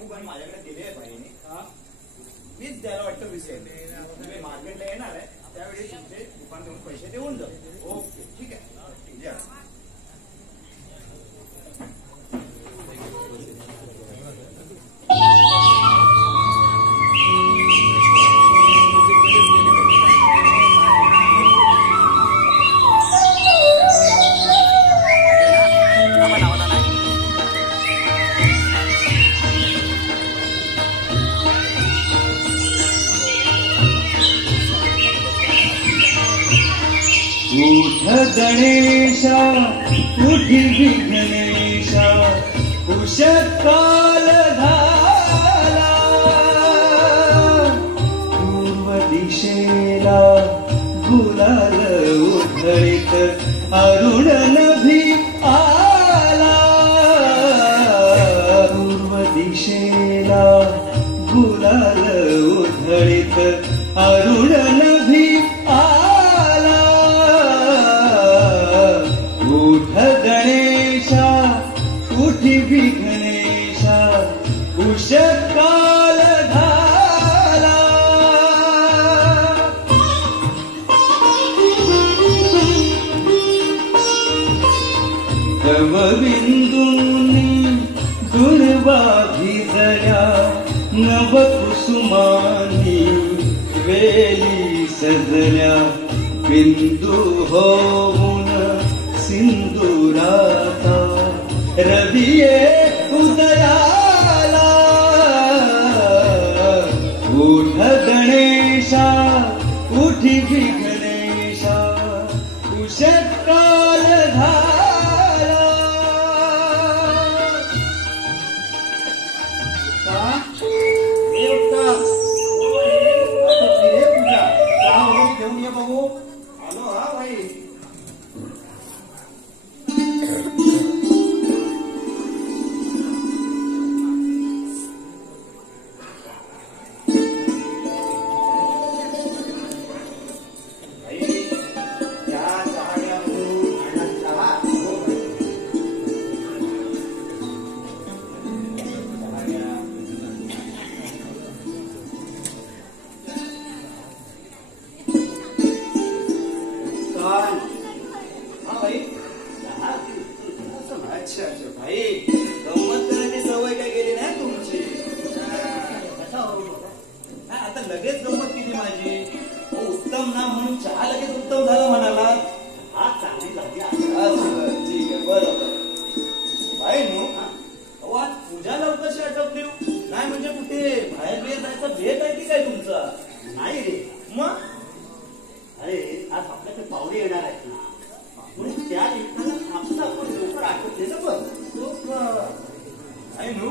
Coupon माझ्याकडे दिले आहे बाईने. मीच द्यायला वाटतं विसरले. तुम्ही मार्केटला येणार आहे त्यावेळी तुमचे कुपन घेऊन पैसे देऊन जाऊ. ओके ठीक आहे या. उठ गणेशा उठी विघ्नेशा उषकाल झाला पूर्व दिशेला गुलाल उधळीत अरुण नभी आला पूर्व दिशेला गुलाल उधळीत अरुण नभी आला उठ गणेशा उठी विघ्नेशा उषकाल झाला तवबिंदूंनी दुर्वा भिजल्या नवकुसुमांनी वेली सजल्या बिंदू होऊन सिंदुराचा रविये उदयाला उठ गणेशा उठी विघ्नेशा उषकाल झाला. घेऊन ये बघू. आलो हा भाई. अच्छा अच्छा भाई गंमत करायची सवय काय गेली नाही तुमची. आता लगेच गंमत केली माझी. उत्तम ना म्हणून चहा लगेच उत्तम झाला म्हणाला. हा चांगली झाली. ठीक आहे बरोबर भाई नो. आज पूजा लवकरशी आटपली नाही म्हणजे कुठे बाहेर बिहेर जायचा भेट आहे की काय तुमचा. नाही रे. मग अरे आज आपल्याकडे पाहुणे येणार आहेत ना म्हणून त्या निमित्तानं आपलं आपण लवकर आटपलेलं बरं. आई नो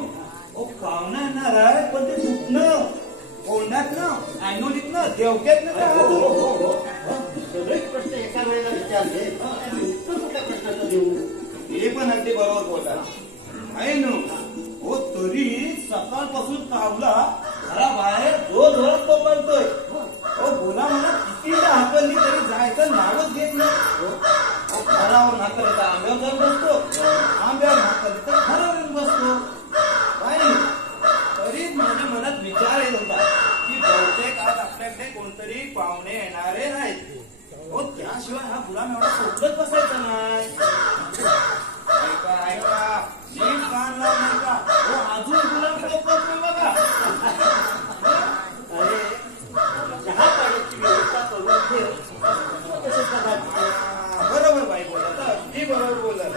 ओ कावना येणार आहे पण ते कुठनं कोंडात ना ऐनोलीत ना देवक्यात ना. सगळेच प्रश्न एका वेळेला विचारले उत्तर कुठल्या प्रश्नाचं देऊ. हे पण अगदी बरोबर बोलता. आई नो हो तरी सकाळपासून कावला घराबाहेर जो जोरात तो करतोय. हो बोला मला किती हाकलली तरी जायचं नावच घेत नाही. घरावर नाकल तर आंब्यावर जाऊन बसतो. आंब्यावर नाकल तर घरावर येऊन बसतो. नाही तरीच माझ्या मनात विचार येत होता की बहुतेक आज आपल्याकडे कोणतरी पाहुणे येणारे नाहीत. हो त्याशिवाय हा गुलाम एवढा सोबत बसायचा नाही. ऐका ऐका नीट कान लावून ऐका. हो अजून गुलाम सोबत बघा. अरे चहा पाण्याची व्यवस्था करून ठेव. तसंच बघा. बरोबर बाई बोलत अगदी बरोबर बोलत.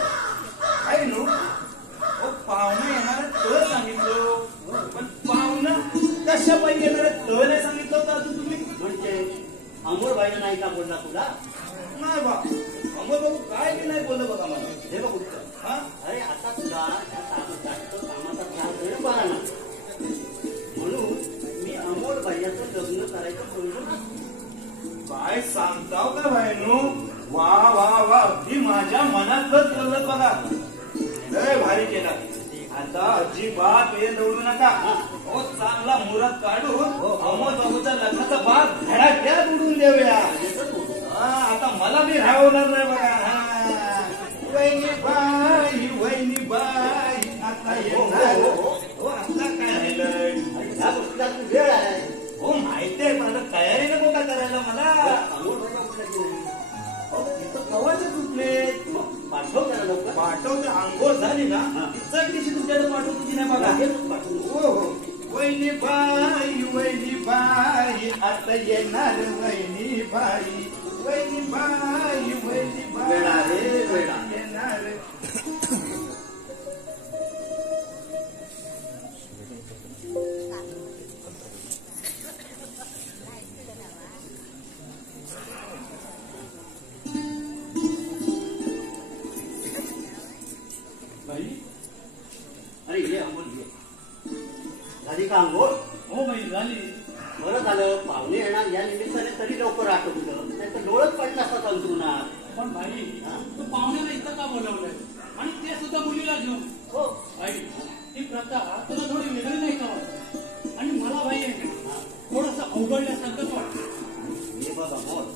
आहे नो ओ पाहुणं येणार तर सांगितलं पण पाहुणं कशा पाहिजे येणार तर नाही सांगितलं होतं अजून तुम्ही. म्हणजे अमोलबाईनं नाही का बोलला तुला. नाही बा अमोल बाबू काय की नाही बोललं बघा मला. हे बघ उत्तर. हा अरे आता तुला जास्त कामाचा त्रास होईल बरा ना म्हणून मी अमोलबाईचं लग्न करायचं म्हणून. काय सांगताव का भाईनो. वा वा वा अगदी माझ्या मनातच बोलत बघा. लय भारी केला. आता अजिबात वेळ दौडू नका. हो चांगला मुहूर्त काढून अमोल बाबूच्या लग्नाचा भाग धडाक्यात उडून देऊया. आता मला बी राहणार नाही बघा. वहिनी बाई आता येणार. हो आता काय वहिनी बाई आता येणार वहिनी बाई वेडा रे वेडा. येणार. बाई अरे ये अंघोळ घे. झाली का अंघोळ? हो बाई झाली. बरं झालं पाहुणे येणार या निमित्ताने तरी लवकर आटवलं, नाही तर डोळच पडला असता तंतुनार. पण भाई तू पाहुण्याला इथं का बोलवलंय आणि ते सुद्धा मुलीला घेऊन? हो आई ही प्रथा तुला थोडी वेगळी नाही का वाटत? आणि मला भाई आहे ना थोडस अवघडल्यासारखंच वाटतं. हे बघ अमोल,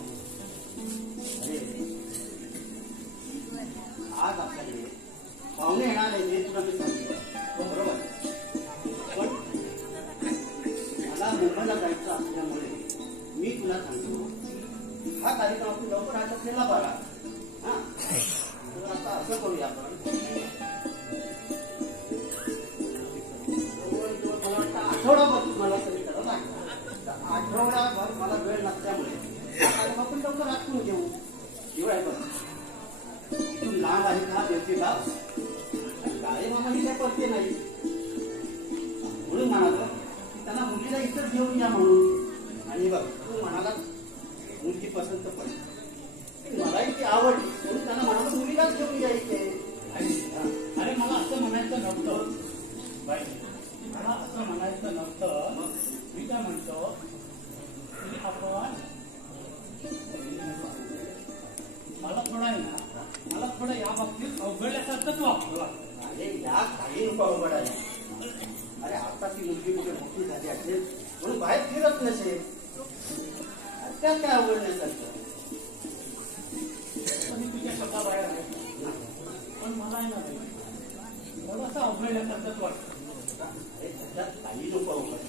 अरे आज आपल्याकडे पाहुणे येणार आहे हे तुला मी सांगितलं. हो बरोबर. पण मला मुंबईला जायचं असल्यामुळे मी तुला सांगतो हा कार्यक्रम आपण लवकर आता केला बघा. हा तर आता असं करूया आपण, जवळजवळ मला वाटतं आठवडाभर तुम्हाला तरी करावं लागतं. तर आठवडाभर मला वेळ नसल्यामुळे हा कार्यक्रम आपण लवकर आठवून घेऊ. शिवाय बघ इथून लांब आहे का देवती गाव, काळे मामा ही काय करते नाही म्हणून म्हणालो की त्यांना मुलीला इथंच घेऊन या म्हणून. आणि बघ तू म्हणाला मुलगी पसंत पडली, मलाही ती आवडली म्हणून त्यांना म्हणाला मुलीलाच घेऊन यायचे. अरे मला असं म्हणायचं नव्हतं बाई, मला असं म्हणायचं नव्हतं. मी काय म्हणतो की आपण मला थोडं आहे ना, मला थोडं या बाबतीत अवघडल्यासारखंच वाटतं. अरे या काही नको अवघड आहे. अरे आता ती मुलगी कुठे मोठी झाली असेल म्हणून बाहेर फिरत नसेल, त्यात काय अवघड नसायचं. मी तुझ्या शब्दाबाहेर आहे, पण मला आहे ना बाई थोडंसं अवघडल्यासारखंच वाटतं. अरे त्याच्यात काही नको अवघड.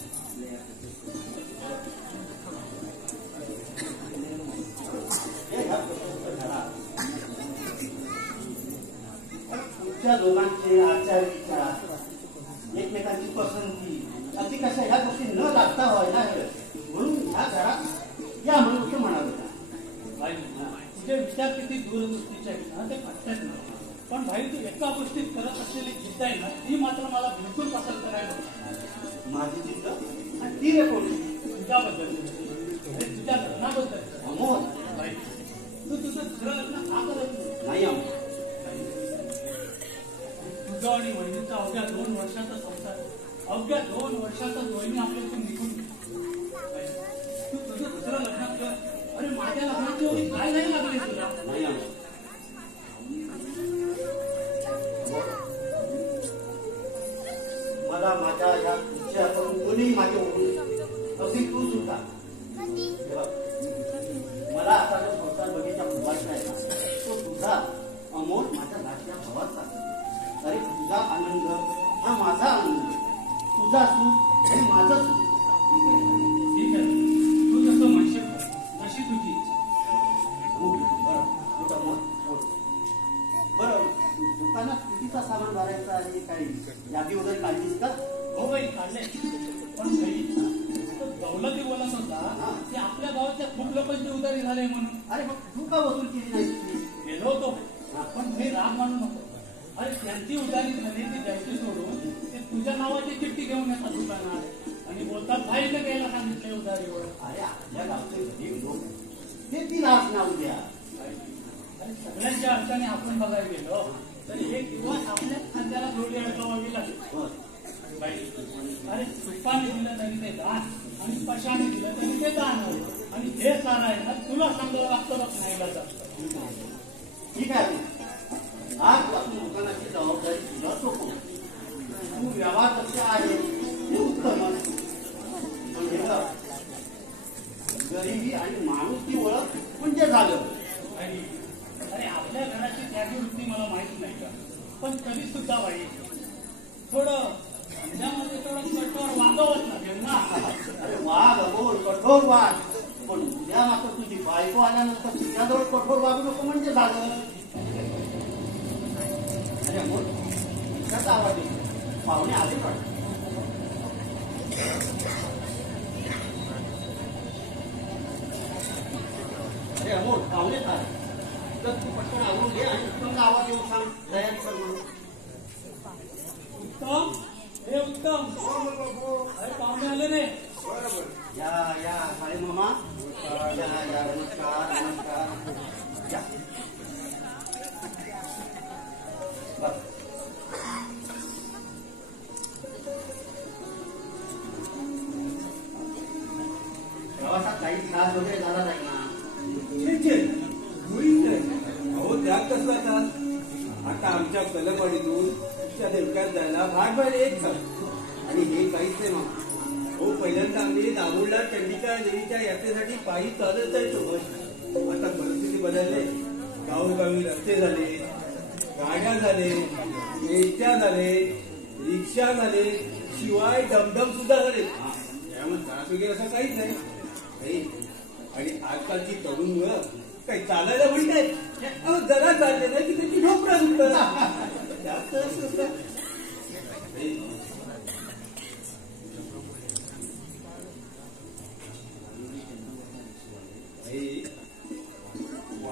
तुमच्या दोघांचे आचार विचार एकमेकांची पसंती अगदी कशा ह्या गोष्टी न लागता व्हायला हव्यात म्हणून ह्या घरात या म्हणून असं म्हणाल होता. भाई तुझे विचार किती दूरदृष्टीचे आहेत ना ते पटतात ना. पण भाई तू एका गोष्टीत करत असलेली जिद्द आहे ना ती मात्र मला बिलकुल पसंत करायला. माझी जिद्द आणि ती रे कोणी? तुझ्याबद्दल तुझ्या लग्नाबद्दल. अमोल भाई तू तुझं दुसरं लग्न का करत नाही अमोल. तुझं आणि वहिनीचा अवघ्या 2 वर्षाचा संसार, अवघ्या 2 वर्षाचा वहिनी आपल्यातून निघून तू तुझं दुसरं लग्न कर. अरे माझ्या लग्नाची एवढी काय नाही लागली तुला? नाही अमोल. मला माझ्या या विचारातून कोणीही माझे ओढून अगदी तू सुद्धा. मला आता जो संसार बगीचा फुवायचा आहे ना तो तुझा अमोल माझ्या लाटल्या भावाचा. अरे तुझा आनंद हा माझा आनंद, तुझा सुख हे माझं सुख. ठीक आहे तू जसं म्हणशील तशी तुझी बरं. दुकानात कितीचा सामान भरायचा आहे काही यादी वगैरे काढलीस का? हो बाई काढले. पण भाई दौलती बोलत होता की आपल्या गावातल्या खूप लोकांची उधारी झाली म्हणून. अरे मग तू का वसूल केली नाही? गेलो होतो पण हे राग मानू नको. अरे त्यांची उधारी झाली ती द्यायची सोडून ते तुझ्या नावाची चिठ्ठी घेऊन येतात दुकानात आणि बोलतात भाईने घ्यायला सांगितले उधारीवर. अरे आपल्या गावचे गरीब लोक ते ती रास नाव द्या. अरे सगळ्यांच्या अडचणी आपण बघायला गेलो तर एक दिवस आपल्या खांद्याला थोडी अडकवावी लागली. बाई अरे तुपाने दिलं तरी ते दान आणि पशाने दिलं तरी ते दान होतं. आणि हे सारं आहे ना तुला सांगावं लागतं बघ नाही जातं. ठीक आहे आजपासून दुकानाची जबाबदारी तुला सोपव. तू व्यवहार कसे आहे हे उत्तमच. पण हे बघ, गरिबी आणि माणूसची ओळख म्हणजे झालं. अरे आपल्या घराची त्यागी वृत्ती मला माहित नाही का, पण तरी सुद्धा बाई थोडं धंद्यामध्ये थोडं कठोर वागावंच लागेल ना. अरे वाघ बोल कठोर वाघ, पण उद्या मात्र तुझी बायको आल्यानंतर तुझ्याजवळ कठोर वागू नको म्हणजे झालं. अरे बोल कसा आवाज येतो? पाहुणे आले वाटत. अरे अमोल पाहुणे काय तर तू पटकन आवरून घे आणि उत्तमला आवाज येऊन सांग तयारी कर म्हणून. उत्तम हे उत्तम अरे पाहुणे आले रे. या या साळे मामा या या नमस्कार नमस्कार या बस. प्रवासात काही त्रास वगैरे झाला नाही ना? अहो त्यात कसला त्रास. आता आमच्या कलमवाडीतून त्या देवक्यात जायला भाग बाहेर एक चाल आणि हे काहीच नाही मग. हो पहिल्यांदा आम्ही दाभोळला चंडिका देवीच्या यात्रेसाठी पायी चालत जायचो. आता परिस्थिती बदलले. गावोगावी रस्ते झाले, गाड्या झाले, एसट्या झाले, रिक्षा झाले, शिवाय डमडम सुद्धा झाले. त्यामुळे त्रास वगैरे असं काहीच नाही. आणि आजकालची तरुण मुलं काही चालायला पण नाही. अहो जरा चालले ना की त्याची ढोपरा सुटत जास्त असं.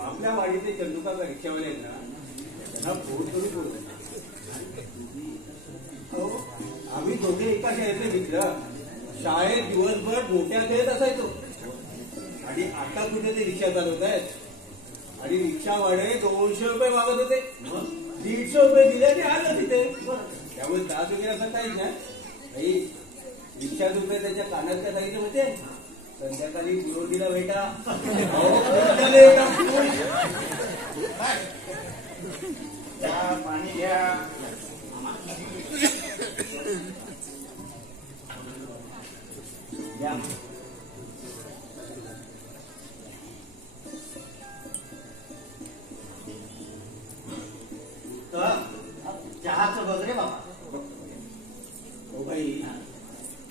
आपल्या वाडीतले चंदुकाका रिक्षावाले आहेत ना त्यांना फोन करून बोलतो. आम्ही दोघे एका शाळेतले मित्र. शाळेत दिवसभर मोठ्या खेळत असायचो आणि आता कुठे ते रिक्षा चालवत आहेत आणि रिक्षावाले 200 रुपये मागत होते. 150 रुपये दिल्याने आलं तिथे. त्यामुळे त्रास वगैरे असं काहीच नाही. रिक्षा रुपये त्याच्या कानात काय सांगितलं होते संध्याकाळी गुरुजीला भेटा. पाणी घ्या. चहाचं बघ रे बाबा. हो भाई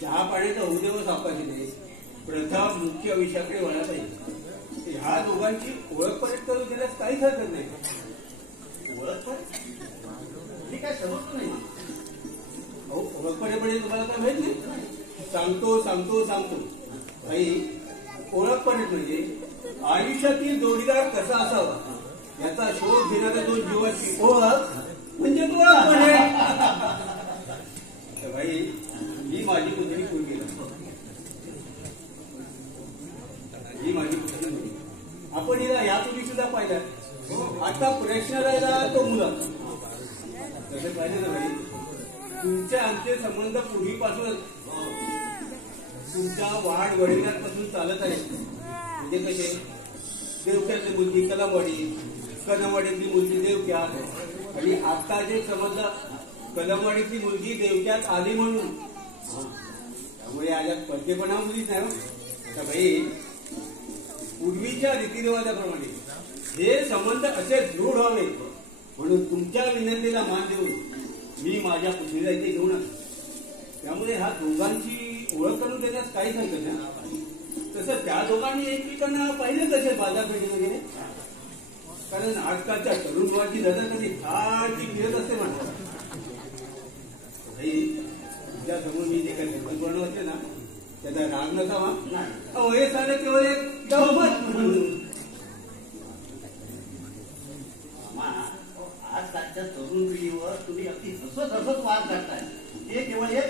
चहा पाण्याचा होऊ देव सापायचे नाही. प्रथम मुख्य विषयाकडे वळा पाहिजे. ह्या दोघांची ओळख पर्यंत करून देण्यास काहीच हरकत नाही. ओळख पण मी काय समजतो नाही. अहो ओळख पडेपणे तुम्हाला काय माहित नाही. सांगतो सांगतो सांगतो भाई. ओळख पडेल म्हणजे आयुष्यातील जोडीदार कसा असावा याचा शोध घेणाऱ्या दोन जीवाची ओळख म्हणजे तो ओळख पडेल. भाई ही माझी पुतणी कोण गेला. ही माझी पुतणी मुली. आपण हिला यापूर्वी सुद्धा पाहिलं. आता प्रश्न राहिला तो मुला. तसे पाहिजे ना भाई तुमचे आमचे संबंध पूर्वीपासून तुमच्या वाढ वडिलांपासून चालत आहे. म्हणजे कसे देवक्यातली मुलगी कलमवाडी, कलमवाडीतली मुलगी देवक्यात आणि आता जे समजलं कलमवाडीतली मुलगी देवक्यात आली म्हणून. त्यामुळे आल्यात परकेपणा मुलीच नाही. आता भाई पूर्वीच्या रीतिरिवाजाप्रमाणे हे संबंध असे दृढ व्हावे म्हणून तुमच्या विनंतीला मान देऊन मी माझ्या पुतणीला इथे घेऊन आलो. त्यामुळे ह्या दोघांची ओळख करून देण्यास काहीच हरकत नाही. तसं त्या दोघांनी एकमेकांना पाहिलं कसे बाजारपेठी वगैरे. कारण आजकालच्या तरुण मुलाची नजर कधी फारची फिरत असते म्हणतात. तुझ्या समोर मी जे काही भोजन बनवते ना त्याचा राग नसावा. अहो हे साधं केवळ एक गंमत म्हणून. आजकालच्या तरुण पिढीवर तुम्ही अगदी हसत हसत वाद करताय. हे केवळ एक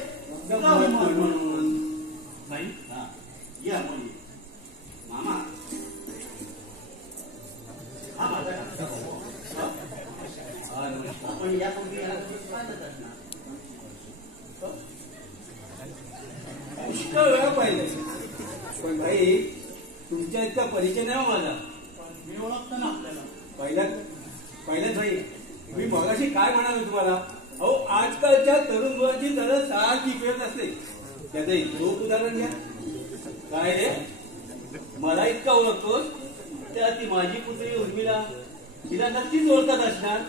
गंमत म्हणून. बाई या मुली मामा हा माझा आपण यापूर्वी याला पाहिलंच असणार. पुष्कळ वेळा पाहिजे. पण भाई तुमच्या इतका परिचय नाही माझा. मी ओळखतो ना आपल्याला. पहिल्याच भाई मी मगाशी काय म्हणालो तुम्हाला. अहो आजकालच्या तरुण मुलांची जरा सारखी फिरत असते. त्याचं एक उदाहरण घ्या. काय रे मला इतका ओळखतोस त्या ती माझी पुतळी उर्मिला तिला नक्कीच ओळखत असणार.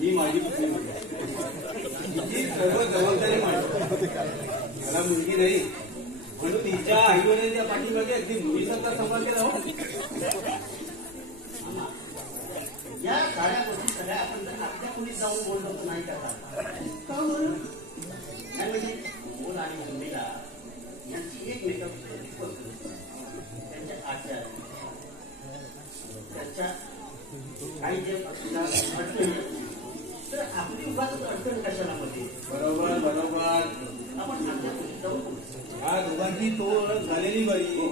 ही माझी पुतळी तिची सर्व जबाबदारी माझी. मला मुलगी नाही म्हणून तिच्या आईवडिलांच्या पाठीमागे अगदी मुलीसारखा समाज केला. या साऱ्या गोष्टी सगळ्या आपण लावून बोललो तर नाही करता का बरं नाही म्हणजे मूल आणि मुलीला यांची एकमेकांची त्यांच्या आचार त्यांच्या काही जे अडचण तर आपली उगाच अडचण कशाला मध्ये बरोबर बरोबर. आपण आपल्या जाऊन ह्या दोघांची तो ओळख झालेली बरी.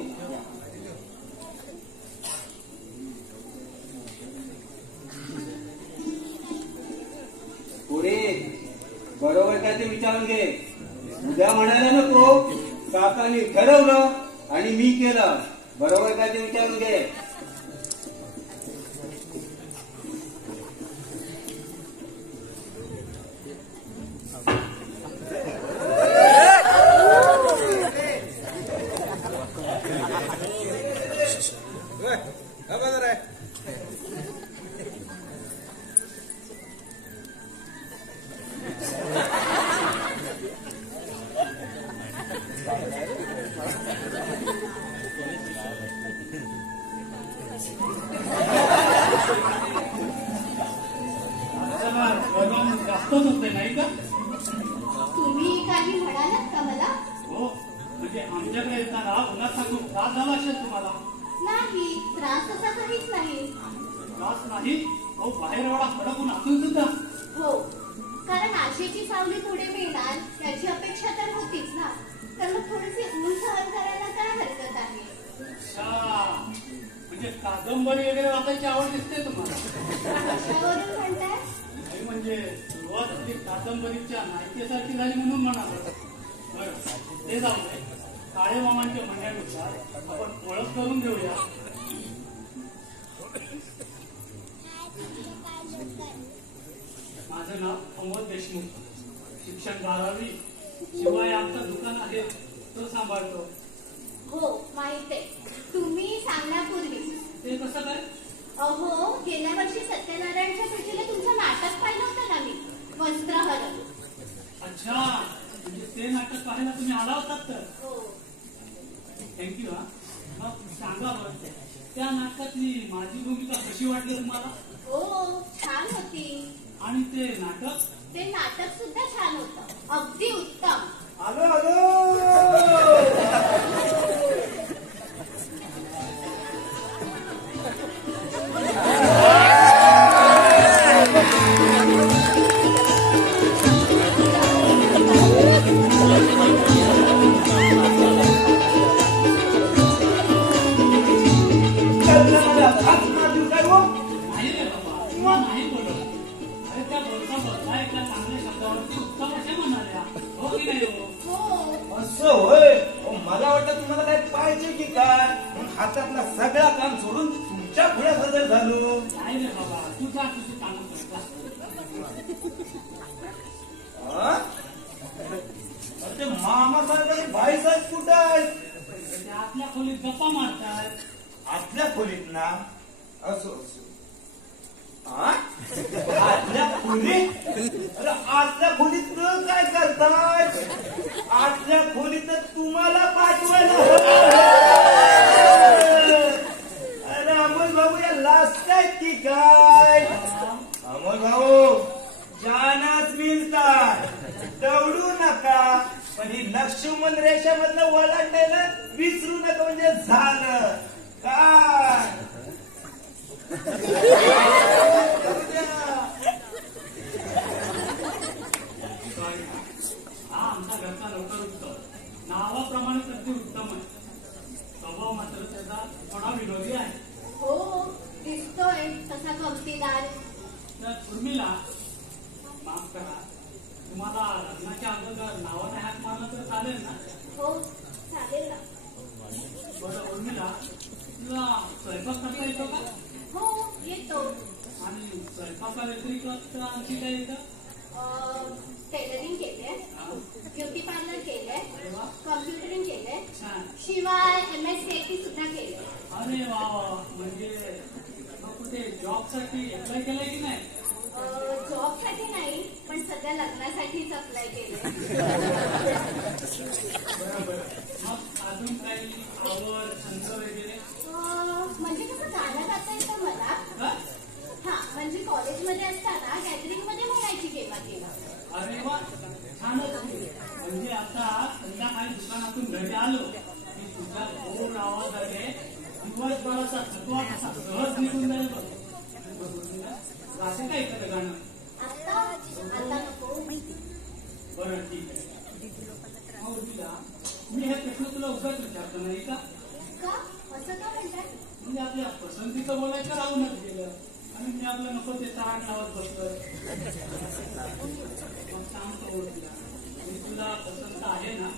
पुढे बरोबर काय ते विचारून घे. उद्या म्हणायला नको काकांनी ठरवलं आणि मी केलं. बरोबर काय ते विचारून घे. जास्तच होते नाही का? तुम्ही काही म्हणालात का मला? हो म्हणजे आमच्याकडे येताना उन्हात सांगू त्रास झाला असेल तुम्हाला? नाही, त्रास असा काहीच नाही. त्रास नाही? अहो बाहेर एवढा कडक ऊन असून सुद्धा. हो, कारण आशेची सावली पुढे मिळणार याची अपेक्षा तर होतीच ना. तर मग थोडीशी ऊन सहन करायला काय हरकत आहे? अच्छा, म्हणजे कादंबरी वगैरे वाचायची आवड दिसते तुम्हाला? कशावरून म्हणताय? नाही म्हणजे सुरुवात आपली कादंबरीच्या नायिकेसारखी झाली म्हणून म्हणाल. बरं ते जाऊ दे. काळे मामांच्या म्हणण्यानुसार आपण ओळख करून घेऊया. माझं नाव अमोल देशमुख. शिक्षण 12वी. शिवाय आमचं दुकान आहे तो सांभाळतो. हो माहित आहे. तुम्ही सांगण्यापूर्वी ते कसं काय? अहो, गेल्या वर्षी सत्यनारायणच्या पेठेला तुमचं नाटक पाहिलं होतं ना मी, वस्त्रहरण. अच्छा, म्हणजे ते नाटक पाहायला तुम्ही आला होतात तर? हो. थँक्यू. हा मग सांगा बरं, त्या नाटकातली माझी भूमिका कशी वाटली तुम्हाला? हो, छान होती. आणि ते नाटक? ते नाटक सुद्धा छान होतं, अगदी उत्तम. आलो आलो. नाही रे बाबा, किंवा नाही बोलत. अरे त्या बोलता एका चांगल्या शब्दावरती उत्तम असे म्हणाल्या. हो की नाही हो? हो. असं होय. मला वाटतं तुम्हाला काय पाहिजे की काय, म्हणून हातातला सगळा काम सोडून तुमच्या पुढे हजर झालो. नाही रे बाबा, तुझा तुझी कामं करता. ते मामा साहेब भाई साहेब कुठं आहेत? ते आतल्या खोलीत गप्पा मारतात. आतल्या खोलीत ना? असो असो. आतल्या खोलीत? अरे आतल्या खोलीत न काय करतात? आतल्या खोलीत तुम्हाला पाठवायला. अरे अमोल भाऊ या लास्ट आहेत की काय? अमोल भाऊ जानाच मिळतात, दौडू नका. पण ही लक्ष्मण रेषामधलं वळणलेलं विसरू नका म्हणजे झालं काय. हा आमचा घरचा लवकर उत्तम, नावाप्रमाणे अगदी उत्तम आहे. स्वभाव मात्र त्याचा थोडा विनोदी आहे. हो, दिसतोय तसा गमतीदार. तर उर्मिला, माफ करा, तुम्हाला लग्नाच्या अगोदर नावाने हात मारला तर चालेल ना? हो, चालेल ना. बरं उर्मिला, तुला स्वयंपाक करता येतो का? हो, येतो. आणि स्वयंपाका व्यतिरिक्त आणखी काय येतं? टेलरिंग केलंय, ब्युटी पार्लर केलंय, वा. कॉम्प्युटरिंग केलंय, छान. शिवाय MSc सुद्धा केलंय. अरे वा वा, म्हणजे मग कुठे जॉबसाठी अप्लाय केलाय की नाही? जॉबसाठी नाही, पण सध्या लग्नासाठीच अप्लाय केलंय. बरोबर. मग अजून काही आवड छंद वगैरे? म्हणजे कसं गाणं गाता येतं मला. का? हा, म्हणजे कॉलेजमध्ये असताना गॅदरिंग मध्ये म्हणायचे छानच म्हणजे आता संध्याकाळी दुकानातून घरी आलो की तुझ्या गोड आवाजाने दिवसभराचा थकवा कसा सहज निघून जाईल बघ. असं काय खरं गाणं? आता नको. बरं ठीक आहे. मी हे प्रश्न तुला उगाच विचारतो नाही का? का असं का म्हणताय? म्हणजे आपल्या पसंतीचं बोलायचं राहूनच गेलं आणि मी आपलं नको ते ताट लावत बसतोय. मग सांगतो तुला मी तुला पसंत आहे ना?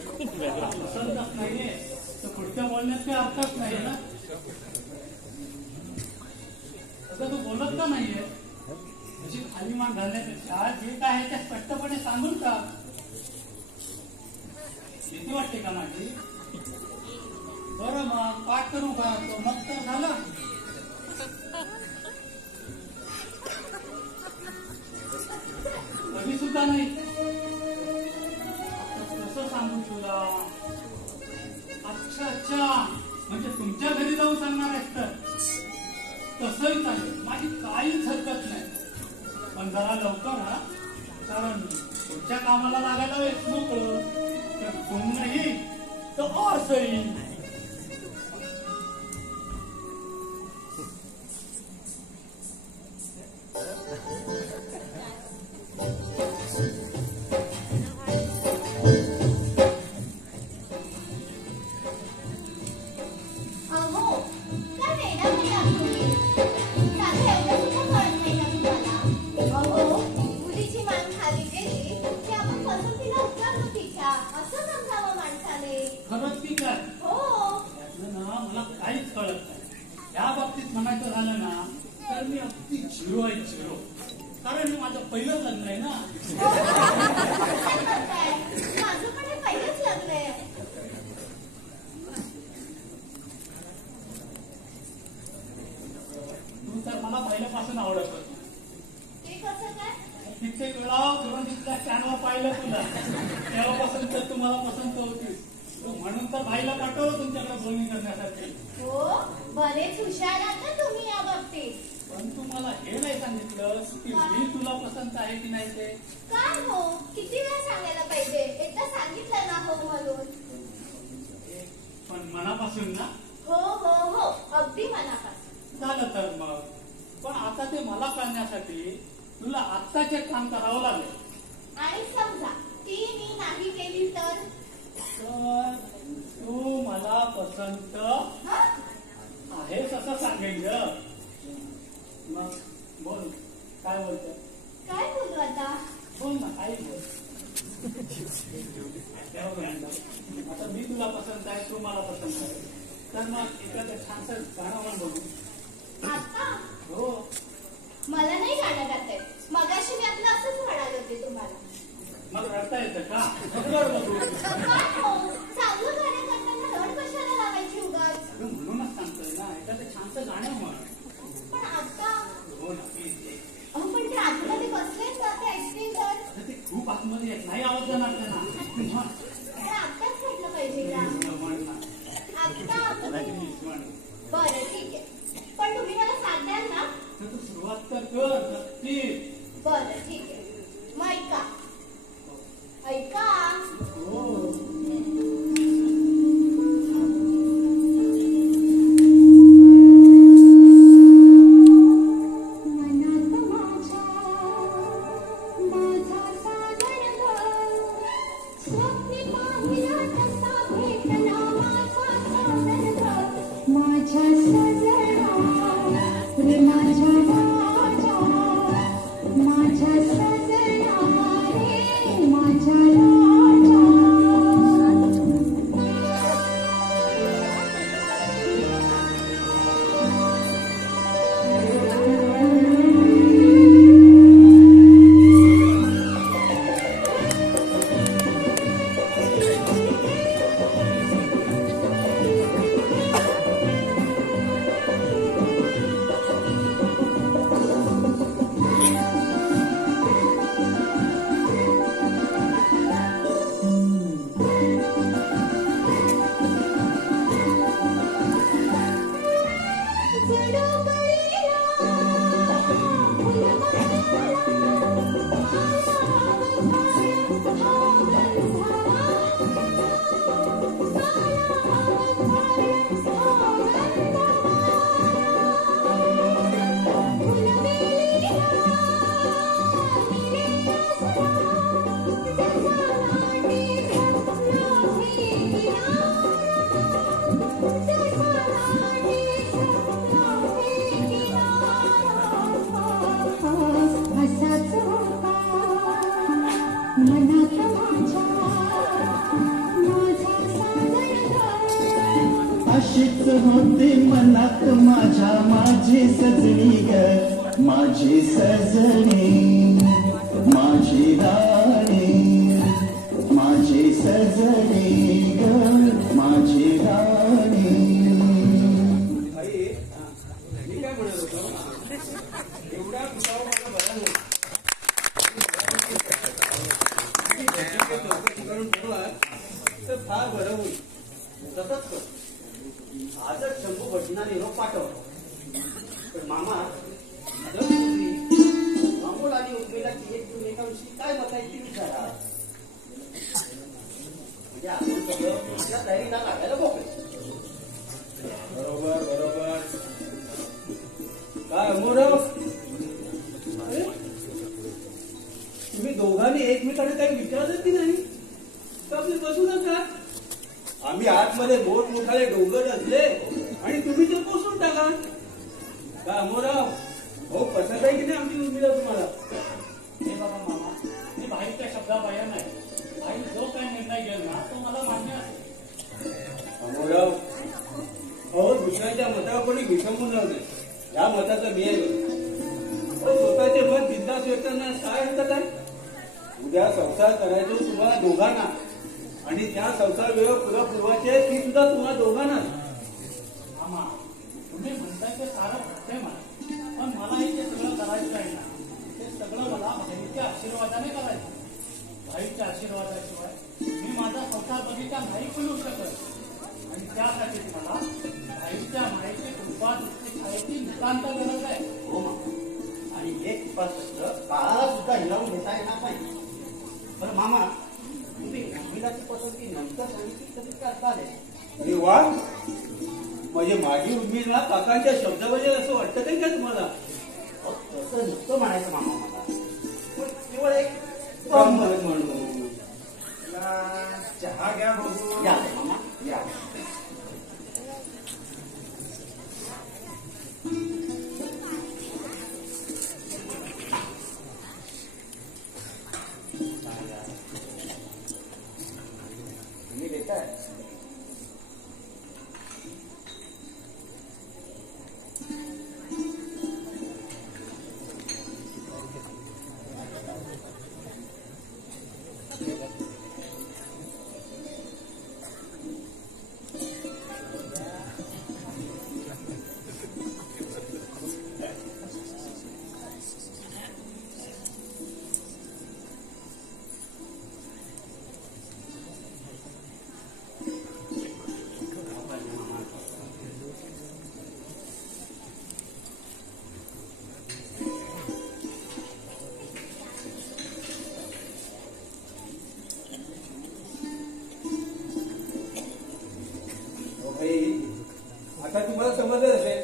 पसंतच नाहीये तर पुढच्या बोलण्यात काही अर्थच नाही ना. तू बोलत का नाहीये? म्हणजे खाली मान घालण्यापेक्षा जे काय आहे ते स्पष्टपणे सांगून का? भीती वाटते का माझी? बरं मग पाठ करू का? तो मग तर झालं. कधी सुद्धा नाही. कसं सांगू तुला? अच्छा म्हणजे तुमच्या घरी जाऊन सांगणार आहेस तर तसंही चालेल, माझी काहीच हरकत नाही. पण जरा लवकर हा, कारण पुढच्या कामाला लागायला वेळेस मोकळं. तर तुम नाही तर और सही. म्हणायचं झालं ना तर मी अगदी झिरो आहे झिरो. कारण माझं पहिलंच लग्न आहे ना. माझं पण हे पहिलंच लग्न आहे. तू तर मला पहिल्यापासून आवडत होती. ते कसं काय? कित्येक वेळा सुरुवातीच्या स्टँडवर पाहिलं तुला, तेव्हापासून तर तू मला पसंत होतीस. म्हणून तर भाईला पाठवलं तुमच्याकडे बोलणी करण्यासाठी. हो, बरेच हुशार आहात ना तुम्ही या बाबतीत. पण तू मला हे नाही सांगितलं की मी तुला पसंत आहे की नाही ते. काय हो, किती वेळा सांगायला पाहिजे? एकदा सांगितलं ना हो म्हणून. पण मनापासून ना? हो हो हो, अगदी मनापासून. झालं तर मग. पण आता ते मला कळण्यासाठी तुला आत्ताच एक काम करावं लागेल. आणि समजा ती मी नाही केली तर? तर तू मला पसंत आहेस असं सांगेल ग. मग बोल, काय बोलतो? काय बोलू आता? बोल ना, काही बोल. आता मी तुला पसंत आहे, तू मला पसंत आहे, तर मग एखादं छानसं गाणं म्हण बघू. आता? हो. मला नाही गाणं गाता येत. मगाशी मी आपलं असंच म्हणाले होते तुम्हाला. मग रडता येतं का? रड बघू. काय हो, चांगलं गाणं करताना रड कशाला लावायची उगाच? म्हणूनच सांगतोय ना, एखादं छानसं गाणं म्हण. पण आता? हो ना, प्लीज. पण ते आतमध्ये बसलेच ना, ते ऐकतील तर? ते खूप आतमध्ये आहेत, नाही आवाज जाणार त्यांना. पण आत्ताच म्हटलं पाहिजे का? म्हण ना. आता? प्लीज म्हण. बरं ठीक आहे. पण तुम्ही मला साथ द्याल ना? तर तू सुरुवात तर कर, नक्की. बरं ठीक आहे. मग ऐका. ऐका. हो. अशीच होती मनात माझ्या माझी सजणी ग माझी सजणी माझी राणी माझी सजणी ग माझी राणी. आई मी काय म्हणत होतो एवढा पुलाव मला बरा नाही करून ठेवला तर फार बरं होईल. तसंच कर आजच शंभू भटजींना निरोप पाठव. पण मामा अमोल आणि उर्मिला एकमेकांशी काय बसायची विचारा म्हणजे आपण सगळं आपल्या तयारीला लागायला मोकळे. बरोबर बरोबर. काय अमोलराव, अरे तुम्ही दोघांनी एकमेकांना काही विचारलं की नाही तर आपले बसू नका. आम्ही आतमध्ये मोठमोठाले डोंगर असले आणि तुम्ही ते पोचून टाका. का अमोलराव, हो पसंत आहे की नाही आमची उर्मिला तुम्हाला? हे बाबा मामा, मी भाईच्या शब्दाबाहेर नाही. भाई जो काही निर्णय घेईल ना तो मला मान्य आहे. अमोलराव, अहो दुसऱ्याच्या मतावर कोणी विसंबून राहू नये. या मताचं मी आहे. अहो, स्वतःचे मत बिंदास व्यक्तांना काय हरकत आहे? उद्या संसार करायचो तुम्हाला दोघांना आणि त्या संसार वेळ पुरवायचे ती सुद्धा तुम्हाला दोघांना. मामा, तुम्ही म्हणताय ते सारं वाटतंय मला, पण मलाही ते सगळं करायचं आहे ना. ते सगळं मला भाईच्या आशीर्वादाने करायचं. भाईच्या आशीर्वादाशिवाय मी माझा संसार बगीचा नाही खुलू शकत. आणि त्यासाठीच मला भाईच्या मायेची कृपा छायेची नितांत गरज आहे. हो मामा, आणि एक उपासत्र काळाला सुद्धा हिरावून घेता येणार नाही. बरं मामा, तुम्ही उर्मिलाची पसंती नंतर सांगितली तरी काय चालेल. अरे वा, म्हणजे माझी उर्मिला काकांच्या शब्दाबद्दल असं वाटतं काही का तुम्हाला? अहो, तसं नुसतं म्हणायचं मामा मला, पण केवळ एक गंमत म्हणून. चहा घ्या बघू. या मामा या. तुम्ही देताय. आता तुम्हाला समजलं असेल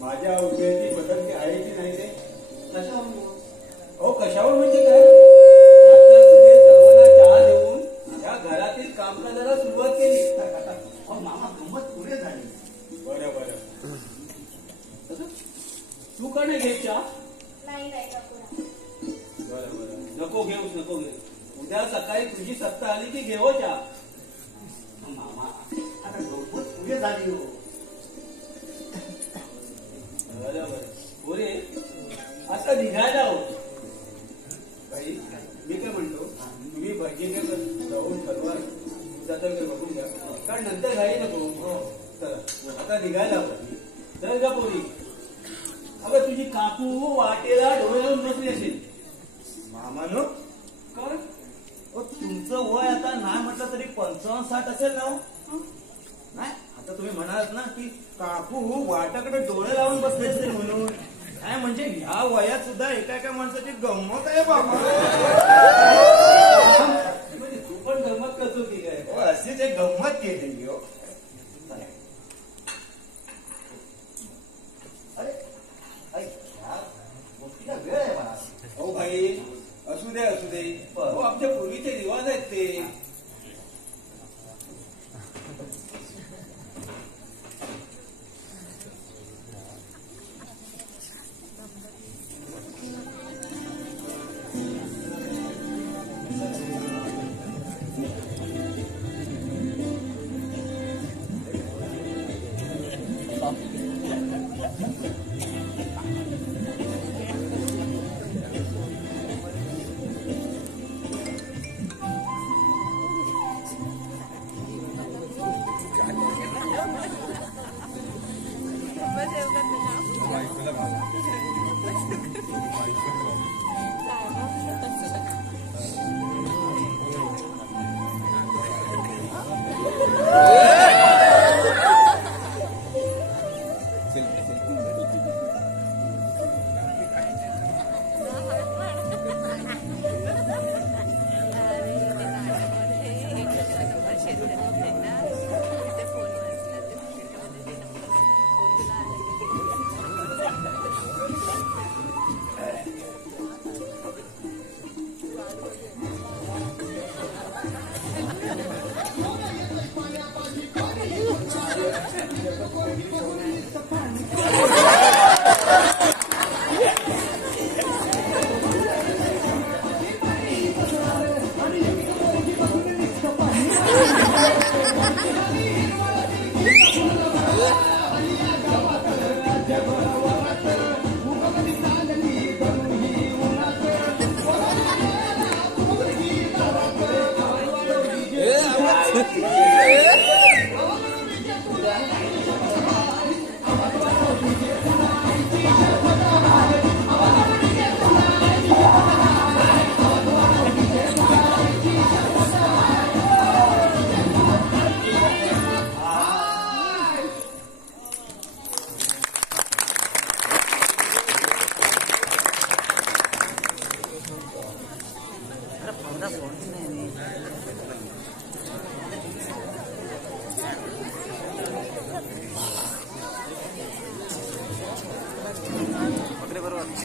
माझ्या उद्याची पसंती आहे की नाही ते. कशावर हो कशावर म्हणजे काय, आता तुम्ही सर्वांना चहा देऊन या घरातील कामकाजाला सुरुवात केली. अहो मामा, गंमत पुढे झाली. बरं बरं. तू का नाही घ्यायच्या? नाही नाही काकूरा. बरं बरं, नको घेऊस नको घेऊ. उद्या सकाळी तुझी सत्ता आली की घेऊ चहा. मामा, आता गंमत पुढे झाली हो. बरं बरं. पुरे आता निघायला हो. बाई, मी काय म्हणतो, तुम्ही भटजीकडे जाऊन ठरवा, तुझा बघून घ्या, कारण नंतर घाई नको. चला आता निघायला हवं. तर का पोरी, अगं तुझी काकू वाटेला डोळे लावून बसली असेल. मामानो, काय तुमचं वय आता नाही म्हटलं तरी 55-60 असेल ना? नाही, आता तुम्ही म्हणाल ना की काकू वाटाकडे डोळे लावून बसले असेल म्हणून. काय म्हणजे ह्या वयात सुद्धा एका एका माणसाची गंमत आहे बाबा. म्हणजे तू पण गंमत करतो की काय? हो, अशीच एक गंमत केलेली हो. अरे ऐक, ह्या गोष्टीला वेळ आहे मला. हो भाई, असू दे असू दे. हो आमच्या पूर्वीचे रिवाज आहेत ते. पाण्यापाशी